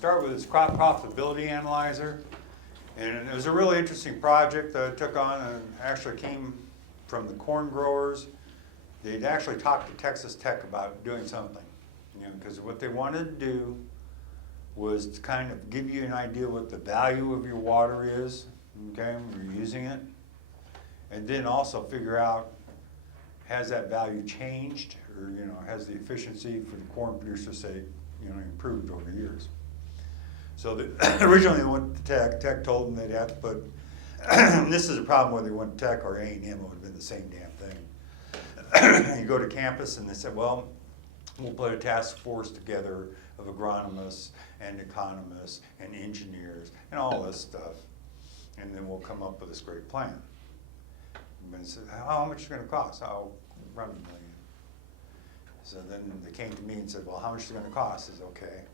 start with this crop profitability analyzer. And it was a really interesting project that I took on, and actually came from the corn growers. They'd actually talked to Texas Tech about doing something, because what they wanted to do was to kind of give you an idea what the value of your water is, okay, when you're using it, and then also figure out, has that value changed, or has the efficiency for the corn producer, say, improved over years. So originally they went to Tech told them they'd have to put, this is a problem whether they went to Tech or A&M, it would have been the same damn thing. You go to campus and they said, well, we'll put a task force together of agronomists and economists and engineers and all this stuff, and then we'll come up with this great plan. And they said, how much is it going to cost? Oh, around $1 million. So then they came to me and said, well, how much is it going to cost? I said, okay,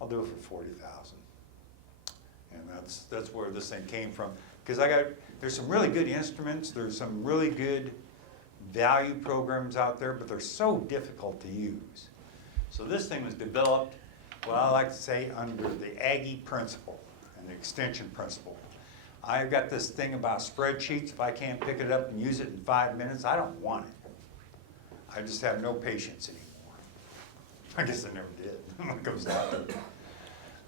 I'll do it for $40,000. And that's where this thing came from. Because there's some really good instruments, there's some really good value programs out there, but they're so difficult to use. So this thing was developed, what I like to say, under the Aggie Principle and the Extension Principle. I've got this thing about spreadsheets. If I can't pick it up and use it in 5 minutes, I don't want it. I just have no patience anymore. I guess I never did when it comes down to it.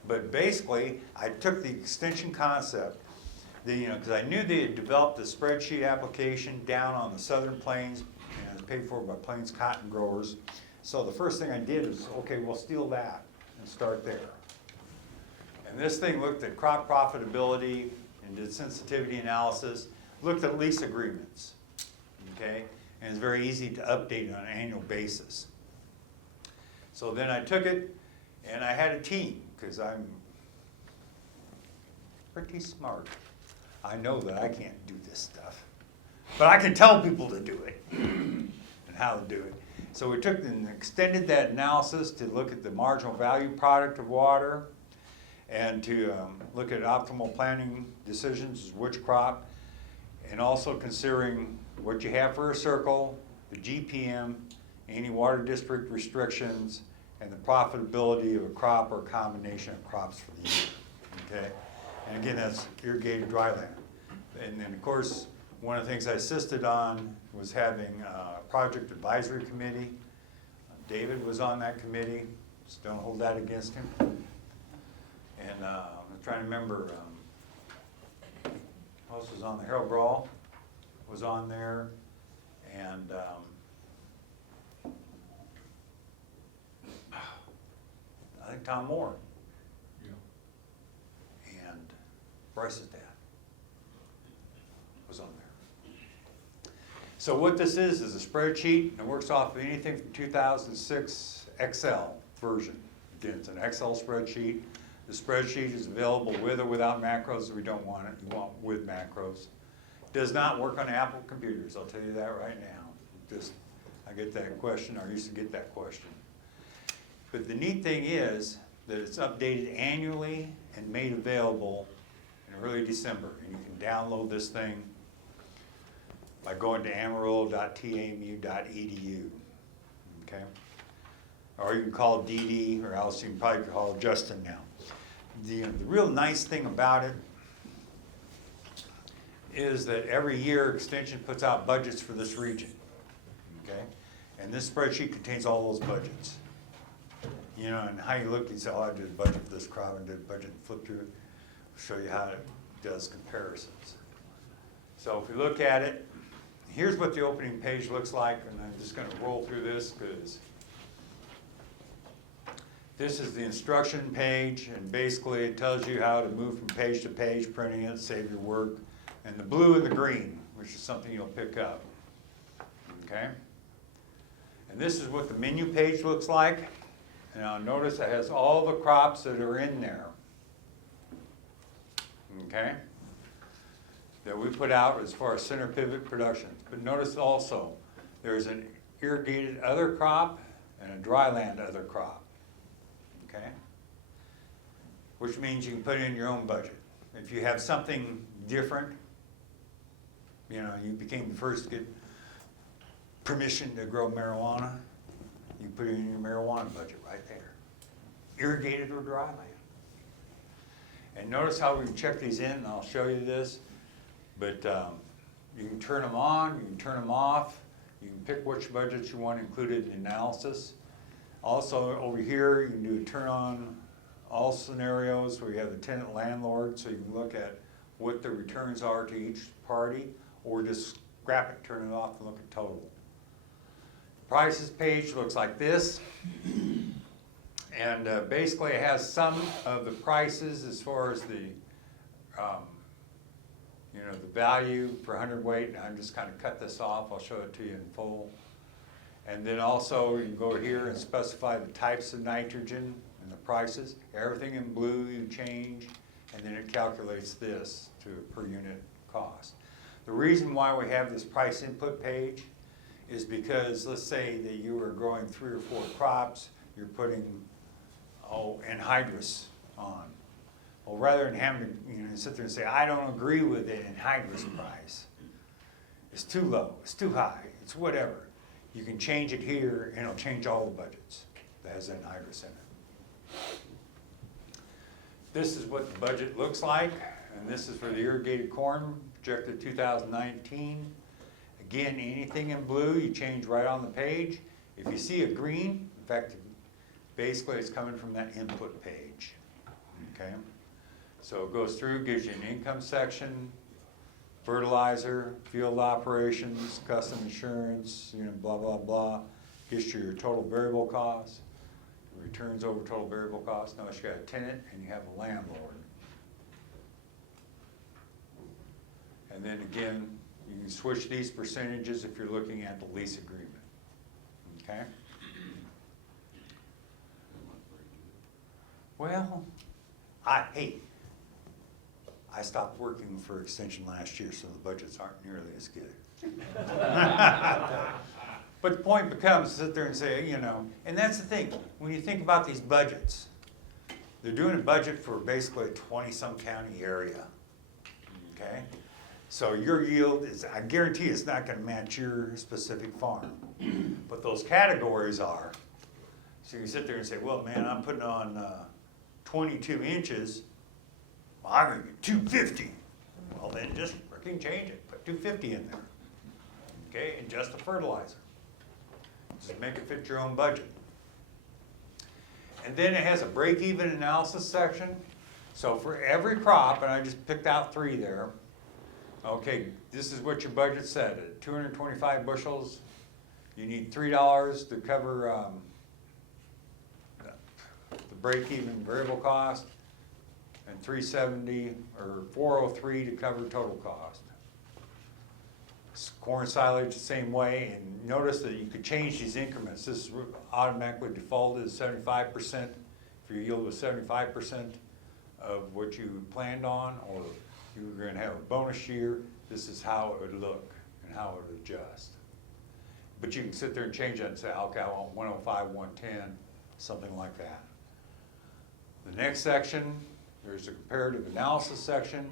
But basically, I took the extension concept, because I knew they had developed a spreadsheet application down on the southern plains, and it was paid for by Plains cotton growers. So the first thing I did was, okay, we'll steal that and start there. And this thing looked at crop profitability and did sensitivity analysis, looked at lease agreements, okay? And it's very easy to update on an annual basis. So then I took it, and I had a team, because I'm pretty smart. I know that I can't do this stuff, but I can tell people to do it and how to do it. So we took and extended that analysis to look at the marginal value product of water, and to look at optimal planting decisions, which crop, and also considering what you have for a circle, the GPM, any water district restrictions, and the profitability of a crop or a combination of crops for the year, okay? And again, that's irrigated dryland. And then, of course, one of the things I insisted on was having a project advisory committee. David was on that committee, so don't hold that against him. And I'm trying to remember, who else was on there? Harold Brawl was on there, and I think Tom Moore. Yeah. And Bryce's dad was on there. So what this is a spreadsheet, and it works off of anything from 2006 Excel version. Again, it's an Excel spreadsheet. The spreadsheet is available with or without macros. We don't want it. You want with macros. Does not work on Apple computers. I'll tell you that right now. I get that question, or I used to get that question. But the neat thing is that it's updated annually and made available in early December. And you can download this thing by going to amarillo.tamu.edu. Okay? Or you can call Dee Dee, or else you can probably call Justin now. The real nice thing about it is that every year Extension puts out budgets for this region, okay? And this spreadsheet contains all those budgets. And how you look, you say, oh, I did a budget for this crop, and did a budget, and flip through it, show you how it does comparisons. So if we look at it, here's what the opening page looks like, and I'm just gonna roll through this because this is the instruction page, and basically it tells you how to move from page to page, printing it, save your work, and the blue and the green, which is something you'll pick up, okay? And this is what the menu page looks like. Now notice it has all the crops that are in there, okay? That we put out as far as center pivot production. But notice also, there's an irrigated other crop and a dryland other crop. Okay? Which means you can put it in your own budget. If you have something different, you became the first to get permission to grow marijuana, you put it in your marijuana budget right there. irrigated or dry land. And notice how we can check these in, and I'll show you this, but you can turn them on, you can turn them off, you can pick which budgets you want included in the analysis. Also over here, you can do a turn on all scenarios where you have the tenant landlord, so you can look at what the returns are to each party, or just scrap it, turn it off, and look at total. The prices page looks like this. And basically it has some of the prices as far as the, the value per hundredweight. And I'm just kind of cut this off. I'll show it to you in full. And then also you can go here and specify the types of nitrogen and the prices. Everything in blue you change, and then it calculates this to a per unit cost. The reason why we have this price input page is because let's say that you are growing 3 or 4 crops, you're putting anhydrous on. Well, rather than having to sit there and say, I don't agree with the anhydrous price. It's too low, it's too high, it's whatever. You can change it here and it'll change all the budgets that has anhydrous in it. This is what the budget looks like, and this is for the irrigated corn, projected 2019. Again, anything in blue you change right on the page. If you see a green, in fact, basically it's coming from that input page, okay? So it goes through, gives you an income section, fertilizer, field operations, custom insurance, blah, blah, blah. Gives you your total variable cost, returns over total variable cost. Notice you got a tenant and you have a landlord. And then again, you can switch these percentages if you're looking at the lease agreement, okay? Well, I stopped working for Extension last year, so the budgets aren't nearly as good. But the point becomes to sit there and say, and that's the thing, when you think about these budgets, they're doing a budget for basically a 20-some county area, okay? So your yield is, I guarantee it's not going to match your specific farm, but those categories are. So you sit there and say, well, man, I'm putting on 22 inches, well, I'm going to get 250. Well, then just freaking change it. Put 250 in there. Okay, and just the fertilizer. Just make it fit your own budget. And then it has a break-even analysis section. So for every crop, and I just picked out 3 there, okay, this is what your budget said. At 225 bushels, you need $3 to cover the break-even variable cost, and $370 or $403 to cover total cost. Corn silage the same way, and notice that you could change these increments. This is automatically defaulted as 75%. If your yield was 75% of what you planned on, or you were going to have a bonus year, this is how it would look and how it would adjust. But you can sit there and change that and say, okay, I want 105, 110, something like that. The next section, there's a comparative analysis section.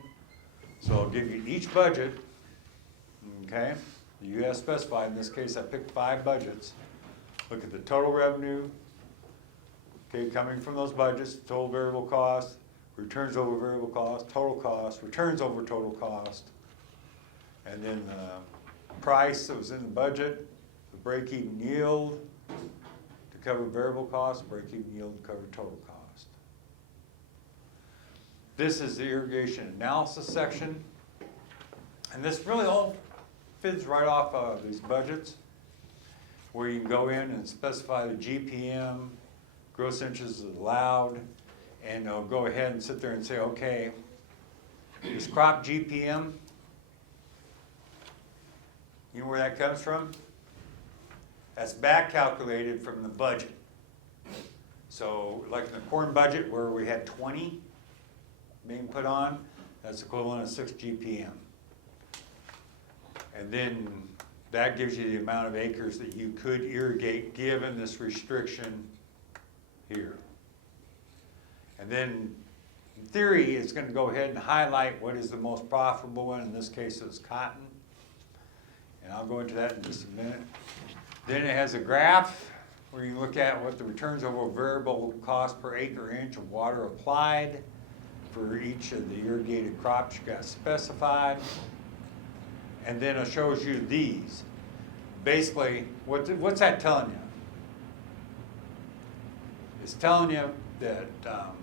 So I'll give you each budget, okay? You have specified, in this case I picked 5 budgets. Look at the total revenue, okay, coming from those budgets, total variable cost, returns over variable cost, total cost, returns over total cost, and then the price that was in the budget, the break-even yield to cover variable cost, break-even yield to cover total cost. This is the irrigation analysis section, and this really all fits right off of these budgets, where you can go in and specify the GPM, gross inches allowed, and they'll go ahead and sit there and say, okay, this crop GPM, you know where that comes from? That's back calculated from the budget. So like in the corn budget where we had 20 being put on, that's equivalent of 6 GPM. And then that gives you the amount of acres that you could irrigate given this restriction here. And then in theory, it's going to go ahead and highlight what is the most profitable one. In this case, it's cotton. And I'll go into that in just a minute. Then it has a graph where you look at what the returns over variable cost per acre inch of water applied for each of the irrigated crops you got specified. And then it shows you these. Basically, what's that telling you? It's telling you that that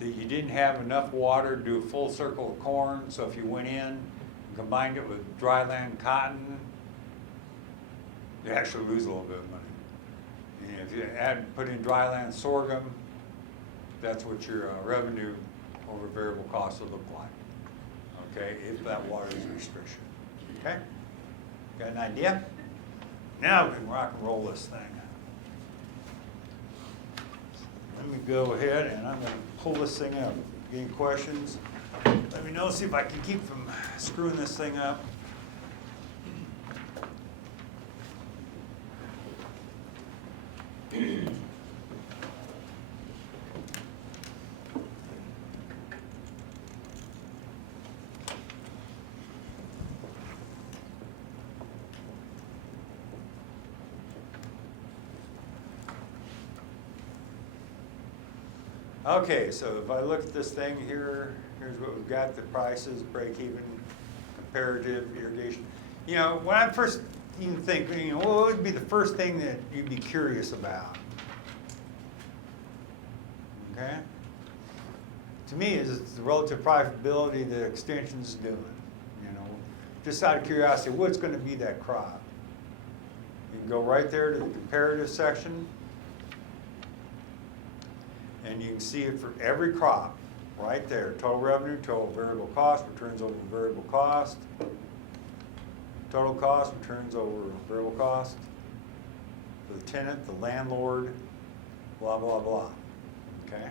you didn't have enough water to do a full circle of corn, so if you went in and combined it with dryland cotton, you actually lose a little bit of money. And if you put in dryland sorghum, that's what your revenue over variable cost would look like. Okay, if that water is a restriction. Okay, got an idea? Now we can rock and roll this thing. Let me go ahead and I'm going to pull this thing up. Any questions? Let me know, see if I can keep from screwing this thing up. Okay, so if I look at this thing here, here's what we've got, the prices, break even, comparative, irrigation. You know, when I first even think, you know, what would be the first thing that you'd be curious about? Okay? To me, is the relative profitability the extension's doing. You know, just out of curiosity, what's going to be that crop? You can go right there to the comparative section. And you can see it for every crop, right there. Total revenue, total variable cost, returns over variable cost. Total cost, returns over variable cost. For the tenant, the landlord, blah, blah, blah. Okay?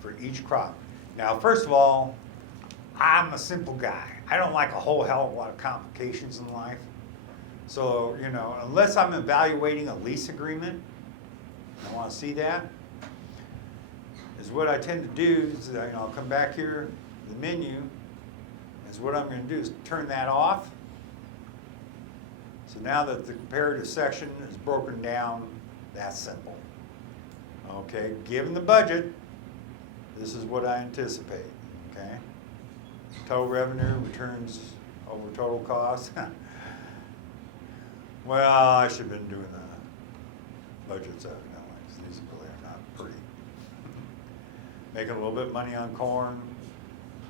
For each crop. Now, first of all, I'm a simple guy. I don't like a whole hell of a lot of complications in life. So, you know, unless I'm evaluating a lease agreement, I want to see that. Is what I tend to do is, you know, I'll come back here, the menu, is what I'm going to do is turn that off. So now that the comparative section is broken down, that's simple. Okay, given the budget, this is what I anticipate, okay? Total revenue, returns over total cost. Well, I should have been doing the budgets out now. These really are not pretty. Making a little bit of money on corn.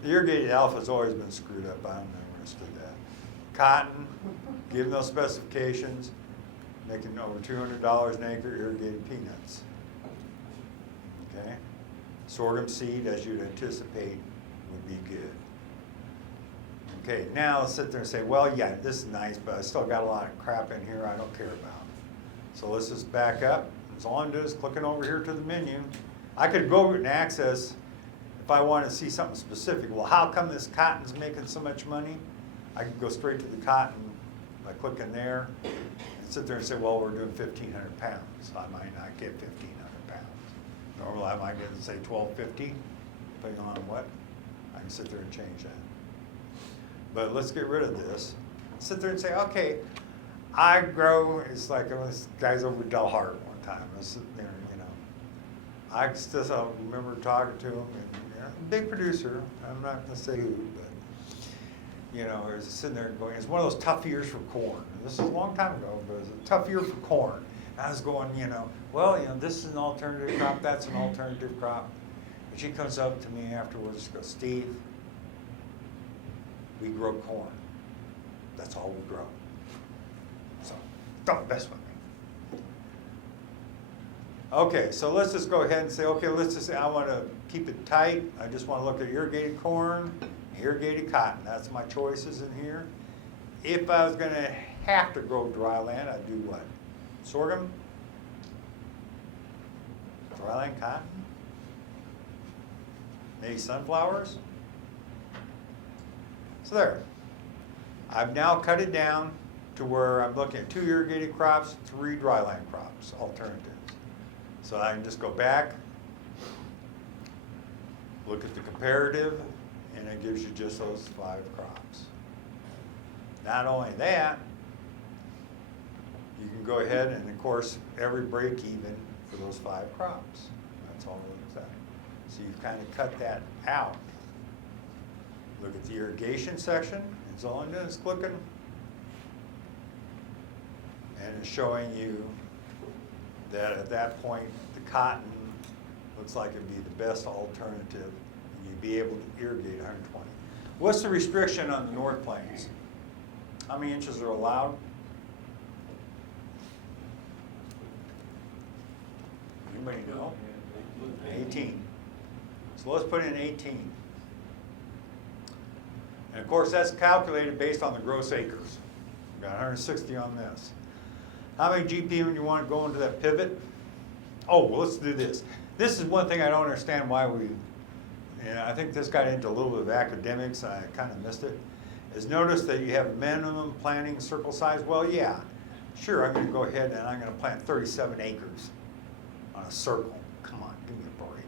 The irrigated alpha's always been screwed up. I've never understood that. Cotton, given those specifications, making over $200 an acre irrigated peanuts. Okay? Sorghum seed, as you'd anticipate, would be good. Okay, now let's sit there and say, well, yeah, this is nice, but I still got a lot of crap in here I don't care about. So let's just back up. All I'm doing is clicking over here to the menu. I could go over and access if I want to see something specific. Well, how come this cotton's making so much money? I could go straight to the cotton by clicking there and sit there and say, well, we're doing 1,500 pounds. I might not get 1,500 pounds. Normally I might get, say, 1,250, depending on what. I can sit there and change that. But let's get rid of this. Sit there and say, okay, I grow, it's like this guy's over at Del Hart one time. I was sitting there, you know. I still remember talking to him, and you know, big producer, I'm not going to say who, but, you know, he was sitting there going, it's one of those tough years for corn. And this is a long time ago, but it was a tough year for corn. And I was going, you know, well, you know, this is an alternative crop, that's an alternative crop. And she comes up to me afterwards and goes, Steve, we grow corn. That's all we grow. So don't mess with me. Okay, so let's just go ahead and say, okay, let's just say I want to keep it tight. I just want to look at irrigated corn, irrigated cotton. That's my choices in here. If I was going to have to grow dry land, I'd do what? Sorghum? Dryland cotton? Maybe sunflowers? So there. I've now cut it down to where I'm looking at 2 irrigated crops, 3 dryland crops, alternatives. So I can just go back, look at the comparative, and it gives you just those 5 crops. Not only that, you can go ahead and, of course, every break even for those 5 crops. That's all it looks at. So you've kind of cut that out. Look at the irrigation section. It's all I'm doing is clicking. And it's showing you that at that point, the cotton looks like it'd be the best alternative. And you'd be able to irrigate 120. What's the restriction on the North Plains? How many inches are allowed? Anybody know? 18. So let's put in 18. And of course, that's calculated based on the gross acres. We've got 160 on this. How many GPM do you want to go into that pivot? Oh, well, let's do this. This is one thing I don't understand why I think this got into a little bit of academics, I kind of missed it, is notice that you have minimum planting circle size. Well, yeah, sure, I'm going to go ahead and I'm going to plant 37 acres on a circle. Come on, give me a break.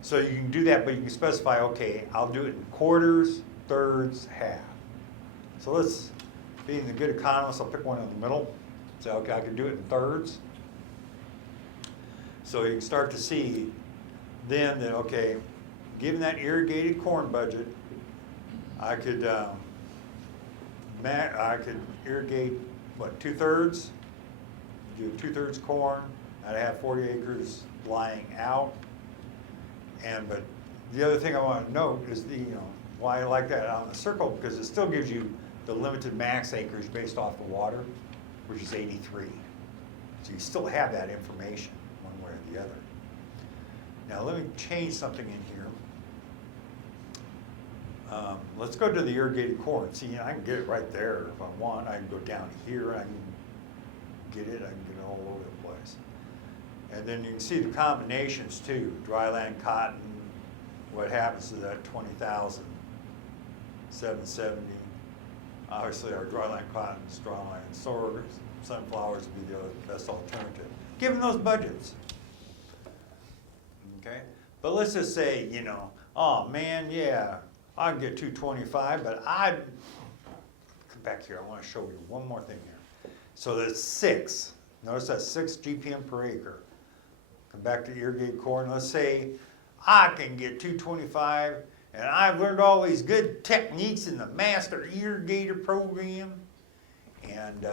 So you can do that, but you can specify, okay, I'll do it in quarters, thirds, half. So let's, being the good economist, I'll pick one in the middle. Say, okay, I can do it in thirds. So you can start to see then that, okay, given that irrigated corn budget, I could irrigate, what, 2/3? Do 2/3 corn. I'd have 40 acres lying out. But the other thing I want to note is why I like that on the circle, because it still gives you the limited max acreage based off the water, which is 83. So you still have that information one way or the other. Now let me change something in here. Let's go to the irrigated corn. See, I can get it right there if I want. I can go down here, I can get it all over the place. And then you can see the combinations too, dryland cotton, what happens to that 20,770. Obviously our dryland cotton, dryland sorghum, sunflowers would be the best alternative, given those budgets. Okay, but let's just say, oh man, yeah, I can get 225, but come back here, I want to show you one more thing here. So that's 6, notice that's 6 GPM per acre. Come back to irrigated corn, let's say I can get 225, and I've learned all these good techniques in the Master Irrigator program, and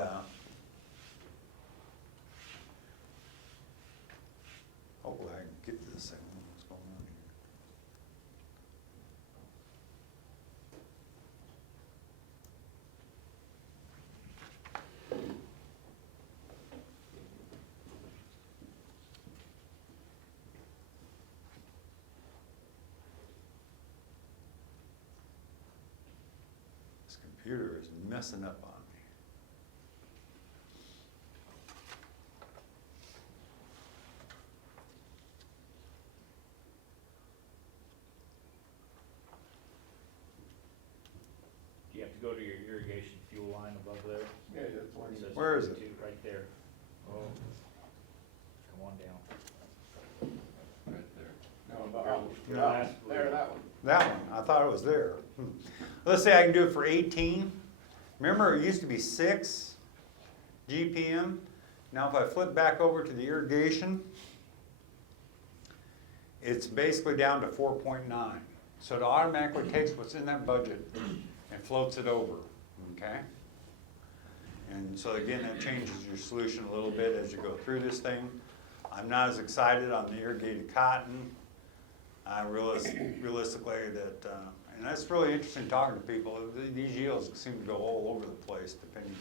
hopefully I can get to this thing. What's going on here? This computer is messing up on me. Do you have to go to your irrigation fuel line above there? Yeah, that's one. Where is it? Right there. Oh, come on down. Right there. No, Your No. last blue. there, that one. That one, I thought it was there. Let's say I can do it for 18. Remember, it used to be 6 GPM. Now if I flip back over to the irrigation, it's basically down to 4.9. So it automatically takes what's in that budget and floats it over, okay? And so again, that changes your solution a little bit as you go through this thing. I'm not as excited on the irrigated cotton. Realistically, and that's really interesting talking to people. These yields seem to go all over the place depending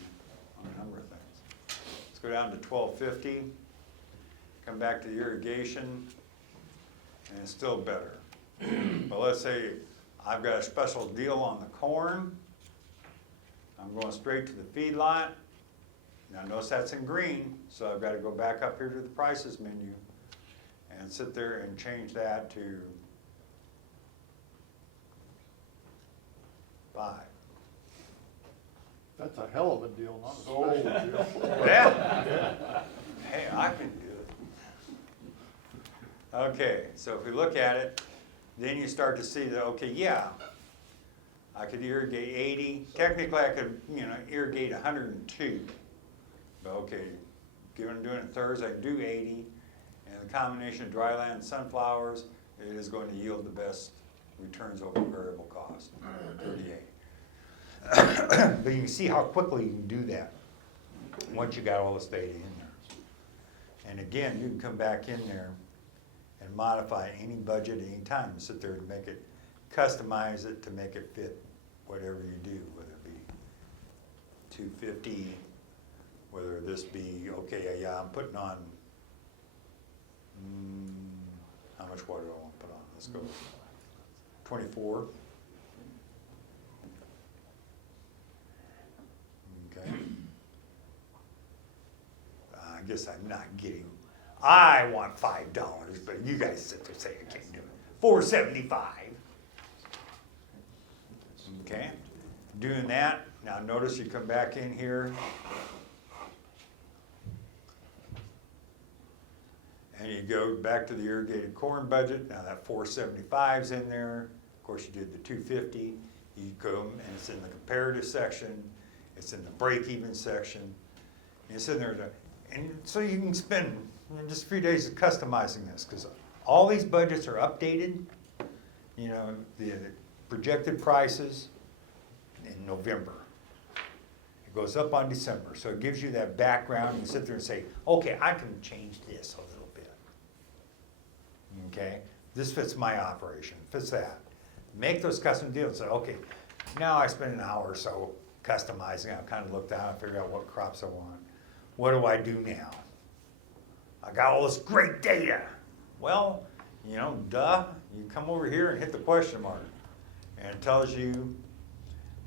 on a number of things. Let's go down to 1250. Come back to the irrigation, and it's still better. But let's say I've got a special deal on the corn. I'm going straight to the feedlot. Now notice that's in green, so I've got to go back up here to the prices menu and sit there and change that to 5. That's a hell of a deal, not a Oh. special deal. Yeah. Hey, I can do it. Okay, so if we look at it, then you start to see that, okay, yeah, I could irrigate 80. Technically, I could, irrigate 102. But okay, given I'm doing it thirds, I can do 80, and the combination of dryland and sunflowers, it is going to yield the best returns over variable cost, 38. But you can see how quickly you can do that once you got all this data in there. And again, you can come back in there and modify any budget at any time, and sit there and make it, customize it to make it fit whatever you do, whether it be 250, whether this be, okay, yeah, I'm putting on, how much water do I want to put on? Let's go 24. Okay. I guess I'm not getting, I want $5, but you guys sit there saying I can't do it. $4.75. Okay, doing that. Now notice you come back in here. And you go back to the irrigated corn budget. Now that 475's in there. Of course, you did the 250. You go and it's in the comparative section. It's in the break-even section. And it's in there. And so you can spend just a few days customizing this, because all these budgets are updated. You know, the projected prices in November. It goes up on December. So it gives you that background. You sit there and say, okay, I can change this a little bit. Okay, this fits my operation, fits that. Make those custom deals. Say, okay, now I spend an hour or so customizing. I've kind of looked out and figured out what crops I want. What do I do now? I got all this great data. Well, you know, duh, you come over here and hit the question mark. And it tells you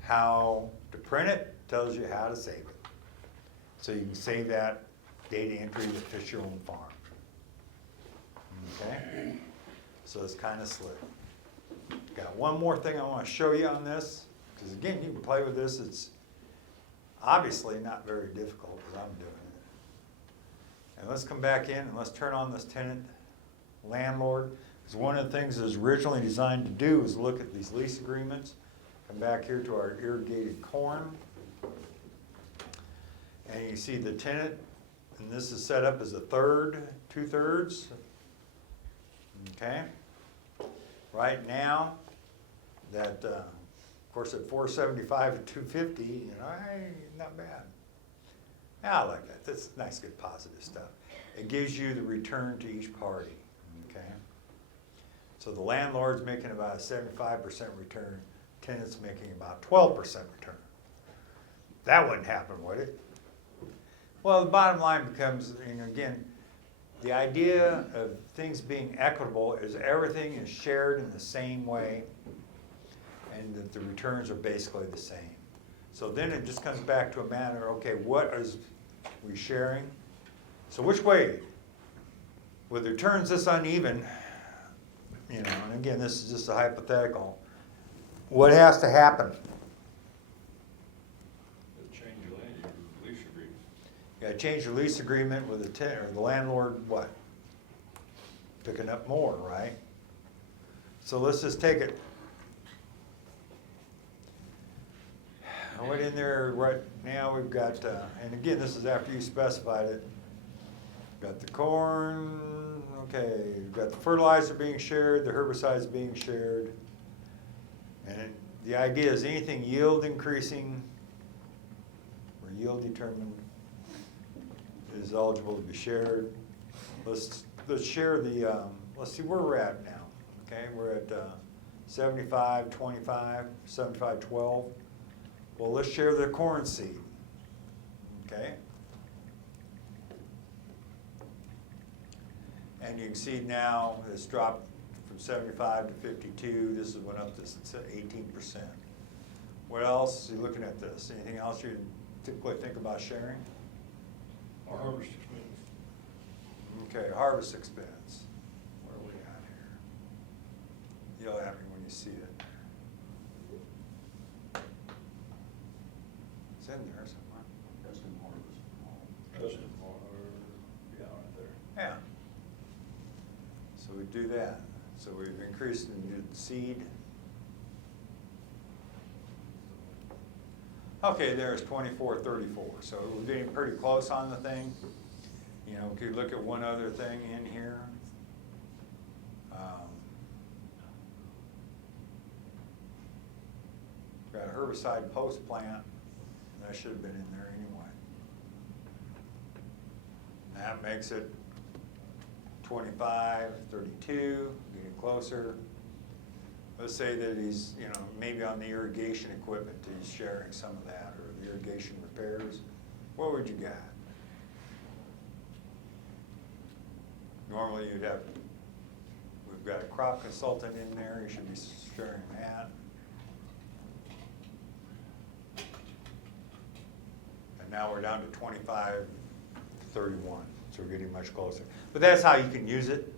how to print it, tells you how to save it. So you can save that data entry that fits your own farm. Okay? So it's kind of slick. Got one more thing I want to show you on this, because again, you can play with this. It's obviously not very difficult, because I'm doing it. And let's come back in and let's turn on this tenant landlord. Because one of the things it was originally designed to do is look at these lease agreements. Come back here to our irrigated corn. And you see the tenant, and this is set up as a third, 2/3. Okay? Right now, that, of course, at 475 and 250, you know, not bad. I like that. That's nice, good, positive stuff. It gives you the return to each party. Okay? So the landlord's making about a 75% return. Tenant's making about 12% return. That wouldn't happen, would it? Well, the bottom line becomes, and again, the idea of things being equitable is everything is shared in the same way, and that the returns are basically the same. So then it just comes back to a matter, okay, what is we sharing? So which way? With returns this uneven, you know, and again, this is just a hypothetical, what has to happen? Change your land, your lease agreement. You gotta change your lease agreement with the tenant, or the landlord, what? Picking up more, right? So let's just take it. I went in there right now, we've got, and again, this is after you specified it. Got the corn, okay, we've got the fertilizer being shared, the herbicides being shared. And the idea is anything yield increasing or yield determined is eligible to be shared. Let's share the, let's see where we're at now. Okay, we're at 75-25, 75-12. Well, let's share the corn seed. Okay. And you can see now it's dropped from 75 to 52. This is went up to 18%. What else? You're looking at this. Anything else you typically think about sharing? Our harvest expense. Okay, harvest expense. What are we at here? You'll have me when you see it. It's in there somewhere. That's in harvest. That's it. Yeah, right there. Yeah. So we do that. So we've increased in the seed. Okay, there's 2434, so we're getting pretty close on the thing. You know, we could look at one other thing in here. Got a herbicide post plant, that should have been in there anyway. That makes it 25, 32, getting closer. Let's say that he's, you know, maybe on the irrigation equipment, he's sharing some of that, or the irrigation repairs. What would you got? Normally you'd have, we've got a crop consultant in there, you should be sharing that. And now we're down to 25, 31, so we're getting much closer. But that's how you can use it.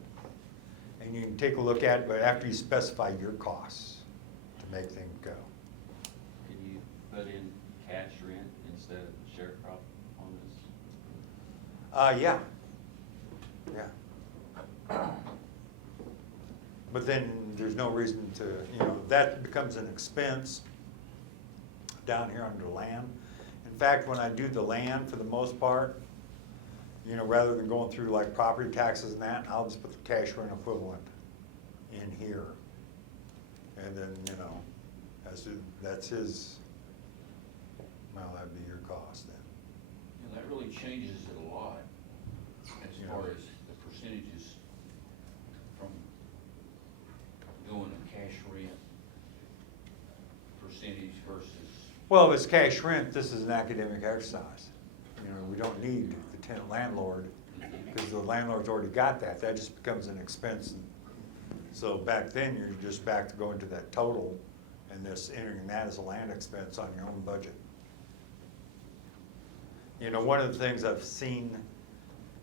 And you can take a look at it, but after you specify your costs to make things go. Can you put in cash rent instead of share crop on this? Yeah. But then there's no reason to, you know, that becomes an expense down here under land. In fact, when I do the land, for the most part, you know, rather than going through like property taxes and that, I'll just put the cash rent equivalent in here. And then, you know, that's his, well, that'd be your cost then. And that really changes it a lot as Yeah. far as the percentages from going to cash rent percentage versus. Well, if it's cash rent, this is an academic exercise. You know, we don't need the tenant landlord, because the landlord's already got that. That just becomes an expense. So back then, you're just back to going to that total, and this entering that as a land expense on your own budget. You know, one of the things I've seen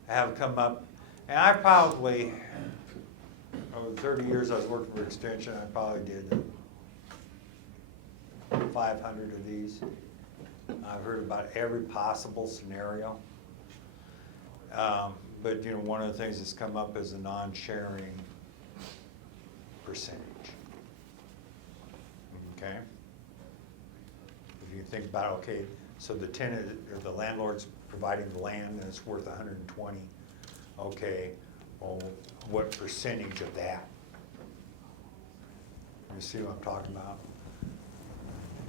have come up, and I probably, over the 30 years I was working for Extension, I probably did 500 of these. I've heard about every possible scenario. But you know, one of the things that's come up is a non-sharing percentage. Okay? If you think about, okay, so the tenant or the landlord's providing the land and it's worth 120. Okay, well, what percentage of that? You see what I'm talking about?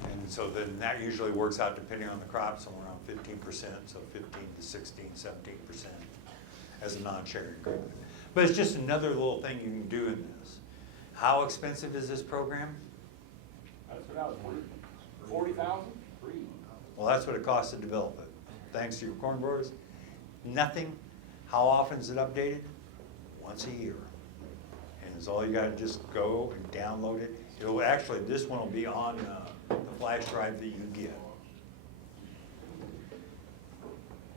And so then that usually works out, depending on the crop, somewhere around 15%, so 15 to 16, 17% as a non-sharing agreement. But it's just another little thing you can do in this. How expensive is this program? That's what I was wondering. 40,000? Free. Well, that's what it costs to develop it. Thanks to your corn growers. Nothing. How often is it updated? Once a year. And it's all you gotta just go and download it. It'll actually, this one will be on the flash drive that you get.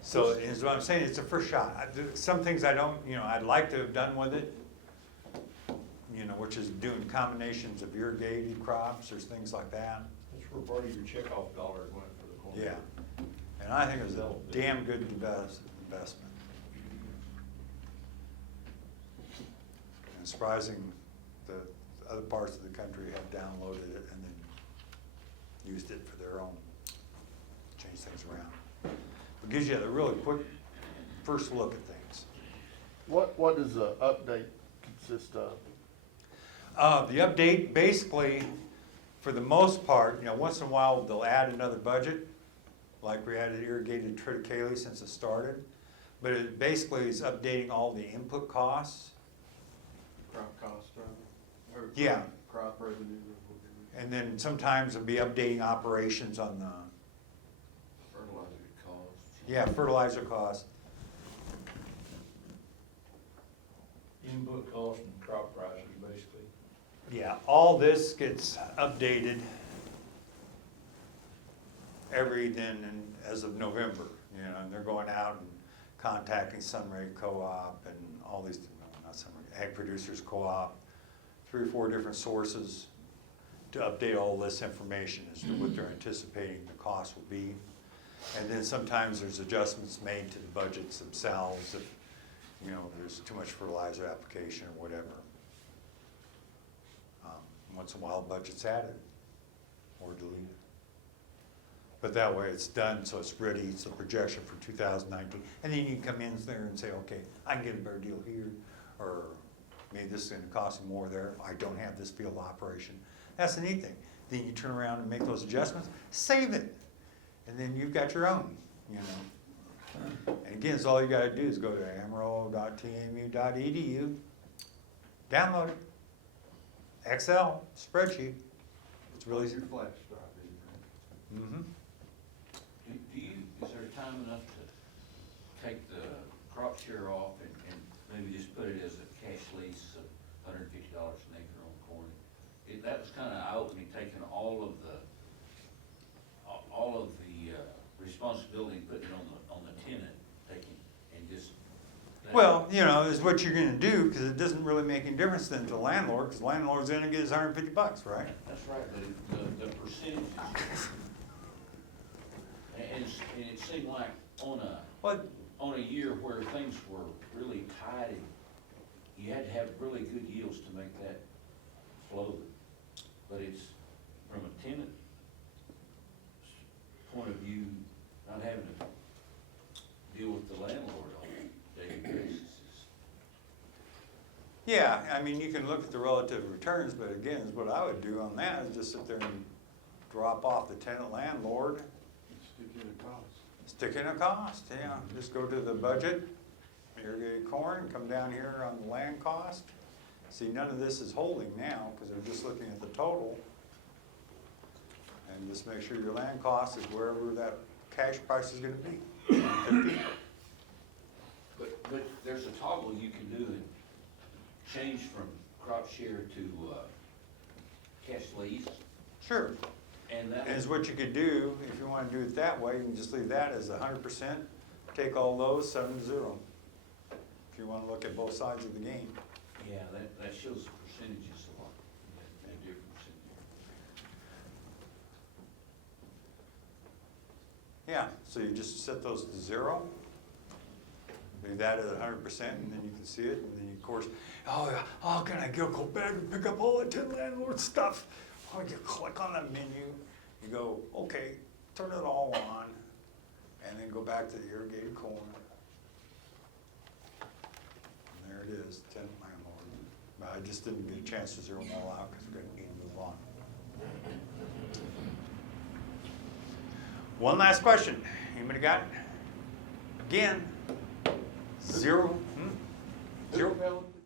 So is what I'm saying, it's a first shot. Some things I don't, you know, I'd like to have done with it, you know, which is doing combinations of irrigated crops or things like that. That's where part of your checkoff dollars went for the corn. Yeah. And I think it was a damn good investment. And surprising, the other parts of the country have downloaded it and then used it for their own, change things around. It gives you a really quick first look at things. What does the update consist of? The update, basically, for the most part, you know, once in a while, they'll add another budget, like we added irrigated triticale since it started. But it basically is updating all the input costs. Crop cost, or Yeah. crop revenue. And then sometimes it'll be updating operations on the, Fertilizer costs. yeah, fertilizer costs. Input cost and crop prices, basically. Yeah, all this gets updated as of November, you know, and they're going out and contacting Sunray Co-op and all these, no, not Sunray, Ag Producers Co-op, 3 or 4 different sources to update all this information as to what they're anticipating the cost will be. And then sometimes there's adjustments made to the budgets themselves if, you know, there's too much fertilizer application or whatever. Once in a while, budget's added or deleted. But that way it's done, so it's ready, it's the projection for 2019. And then you can come in there and say, okay, I can get a better deal here, or maybe this is gonna cost me more there, I don't have this field operation. That's the neat thing. Then you turn around and make those adjustments, save it, and then you've got your own, you know. And again, it's all you gotta do is go to amarillo.tmu.edu, download it, Excel, spreadsheet, it's really easy. Your flash drive, isn't it? Mm-hmm. Is there time enough to take the crop share off and maybe just put it as a cash lease of $150 an acre on corn? That was kind of eye-opening, taking all of the responsibility, and putting it on the tenant, and just. Well, you know, is what you're gonna do, because it doesn't really make any difference then to the landlord, because the landlord's gonna get his $150, right? That's right, but the percentages, and it seemed like What, on a year where things were really tight, you had to have really good yields to make that flow. But it's, from a tenant point of view, not having to deal with the landlord on a daily basis is. yeah, I mean, you can look at the relative returns, but again, is what I would do on that is just sit there and drop off the tenant landlord, Stick in a cost. stick in a cost, yeah. Just go to the budget, irrigated corn, come down here on the land cost. See, none of this is holding now, because they're just looking at the total. And just make sure your land cost is wherever that cash price is gonna be. 150. But there's a toggle you can do and change from crop share to cash lease, Sure. and that. And is what you could do, if you wanna do it that way, you can just leave that as 100%, take all those, 7-0. If you wanna look at both sides of the game. Yeah, that shows the percentages a lot, the difference Yeah, so you just set those to 0. Leave that at 100%, and then you can see it, and then you, of course, oh, yeah, oh, can I go back and pick up all the 10 landlord stuff? Oh, you click on the menu, you go, okay, turn it all on, and then go back to the irrigated corn. And there it is, 10 landlord. But I just didn't get a chance to zero them all out, because we're gonna need to move on. One last question. Anybody got it? Again, 0. Who developed